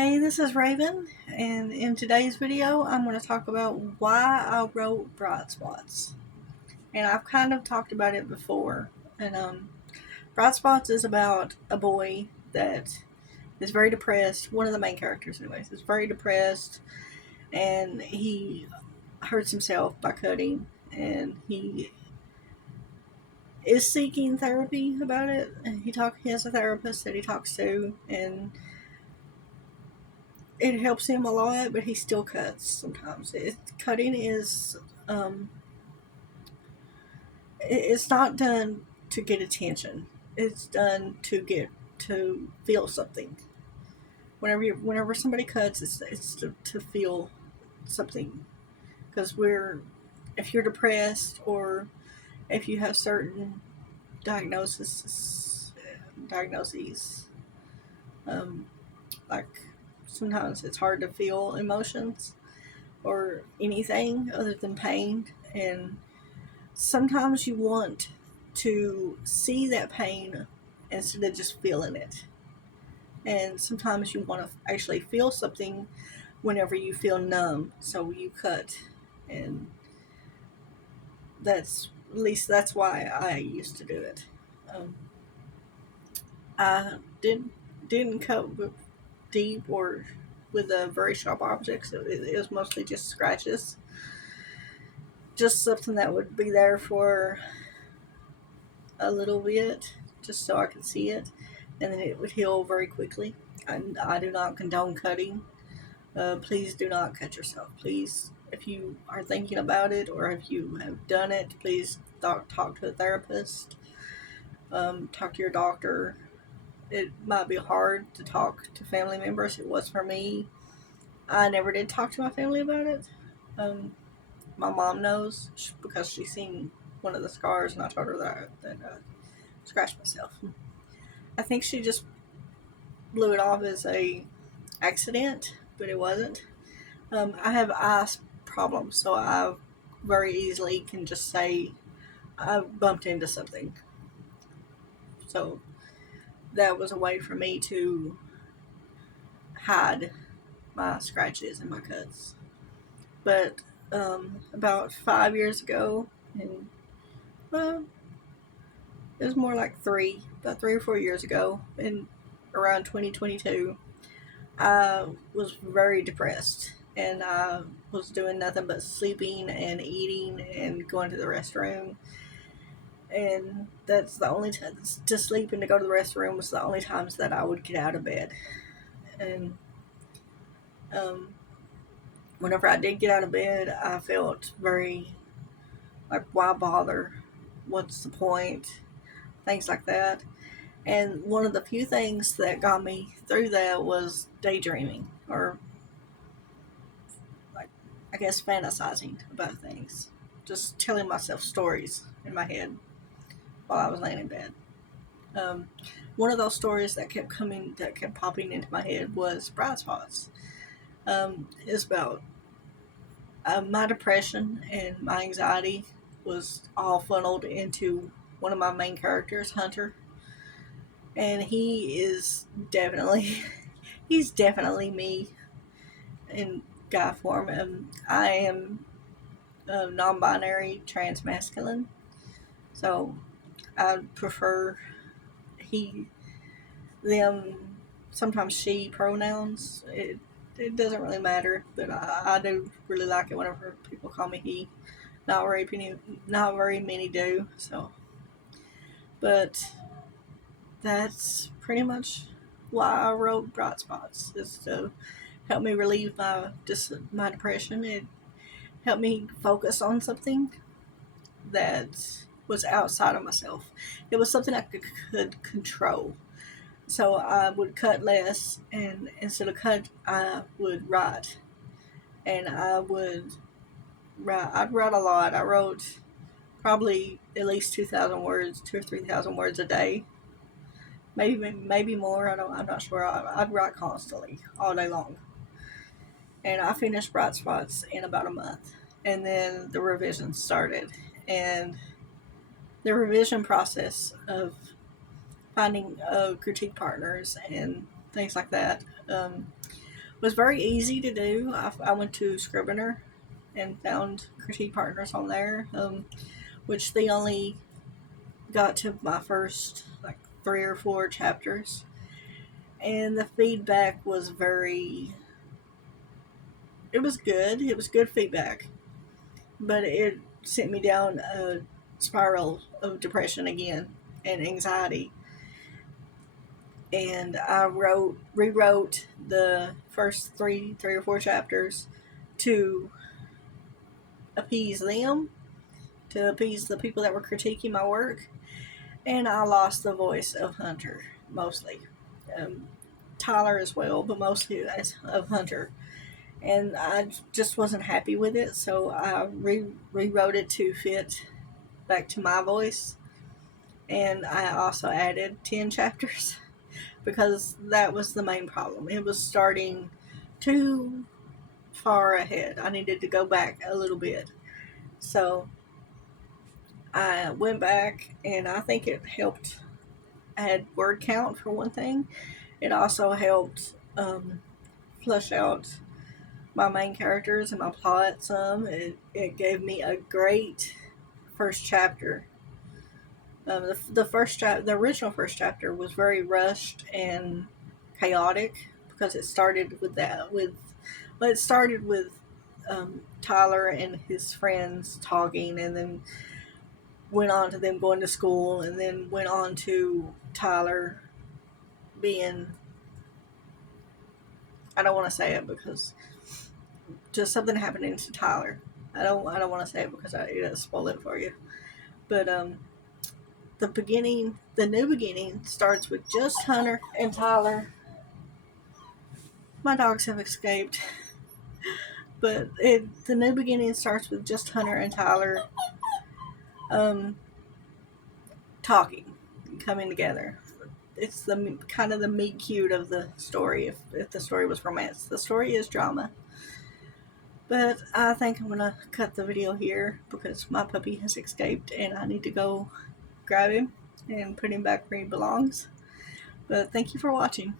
Hey, this is Raven, and in today's video, I'm going to talk about why I wrote Bright Spots. And I've kind of talked about it before. And Bright Spots is about a boy that is very depressed. One of the main characters, anyways, is very depressed, and he hurts himself by cutting, and he is seeking therapy about it. And he has a therapist that he talks to, and it helps him a lot, but he still cuts sometimes. Cutting is, um, it's not done to get attention. It's done to feel something. Whenever somebody cuts, it's to feel something. Because if you're depressed or if you have certain diagnoses, um, like sometimes it's hard to feel emotions or anything other than pain. And sometimes you want to see that pain instead of just feeling it. And sometimes you want to actually feel something whenever you feel numb. So you cut. And at least that's why I used to do it. Um, I didn't cut deep or with very sharp objects. It was mostly just scratches. Just something that would be there for a little bit, just so I could see it, and then it would heal very quickly. I do not condone cutting. Please do not cut yourself. Please, if you are thinking about it or if you have done it, please talk to a therapist. Talk to your doctor. It might be hard to talk to family members. It was for me. I never did talk to my family about it. Um, my mom knows because she's seen one of the scars, and I told her that scratched myself. I think she just blew it off as a accident, but it wasn't. I have eye problems, so I very easily can just say I bumped into something. So that was a way for me to hide my scratches and my cuts. But about 5 years ago, and well, it was more like about 3 or 4 years ago, in around 2022, I was very depressed, and I was doing nothing but sleeping and eating and going to the restroom. And that's the only time to sleep and to go to the restroom was the only times that I would get out of bed. And um, whenever I did get out of bed, I felt very like, why bother? What's the point? Things like that. And one of the few things that got me through that was daydreaming, or like, I guess, fantasizing about things. Just telling myself stories in my head while I was laying in bed. Um, One of those stories that kept popping into my head was Bright Spots. It's about my depression and my anxiety was all funneled into one of my main characters, Hunter. And he's definitely me in guy form. I am non-binary transmasculine, so I prefer he, them, sometimes she pronouns. It doesn't really matter, but I do really like it whenever people call me he. Not very many do. So, but that's pretty much why I wrote Bright Spots, is to help me relieve my depression. It helped me focus on something that was outside of myself. It was something I could control. So I would cut less, and instead of cut, I would write. And I'd write a lot. I wrote probably at least 2,000 words, 2 or 3,000 words a day. Maybe more. I'm not sure. I'd write constantly, all day long. And I finished Bright Spots in about a month. And then the revisions started. And the revision process of finding critique partners and things like that. was very easy to do. I went to Scrivener and found critique partners on there, which they only got to my first like 3 or 4 chapters, and the feedback was very. It was good. It was good feedback, but it sent me down a spiral of depression again and anxiety. And I rewrote the first three or 4 chapters to appease them, to appease the people that were critiquing my work, and I lost the voice of Hunter mostly, um, Tyler as well, but mostly as of Hunter, and I just wasn't happy with it. So I rewrote it to fit back to my voice, and I also added 10 chapters because that was the main problem. It was starting too far ahead. I needed to go back a little bit. So I went back, and I think it helped add word count for one thing. It also helped flush out my main characters and my plot some. It gave me a great first chapter. The original first chapter was very rushed and chaotic because it started with it started with Tyler and his friends talking, and then went on to them going to school, and then went on to Tyler being, I don't want to say it because just something happening to Tyler. I don't want to say it because it'll spoil it for you. But the new beginning starts with just Hunter and Tyler. My dogs have escaped, but the new beginning starts with just Hunter and Tyler um, talking, coming together. It's the kind of the meet cute of the story. If the story was romance, the story is drama. But I think I'm gonna cut the video here because my puppy has escaped and I need to go grab him and put him back where he belongs. But thank you for watching.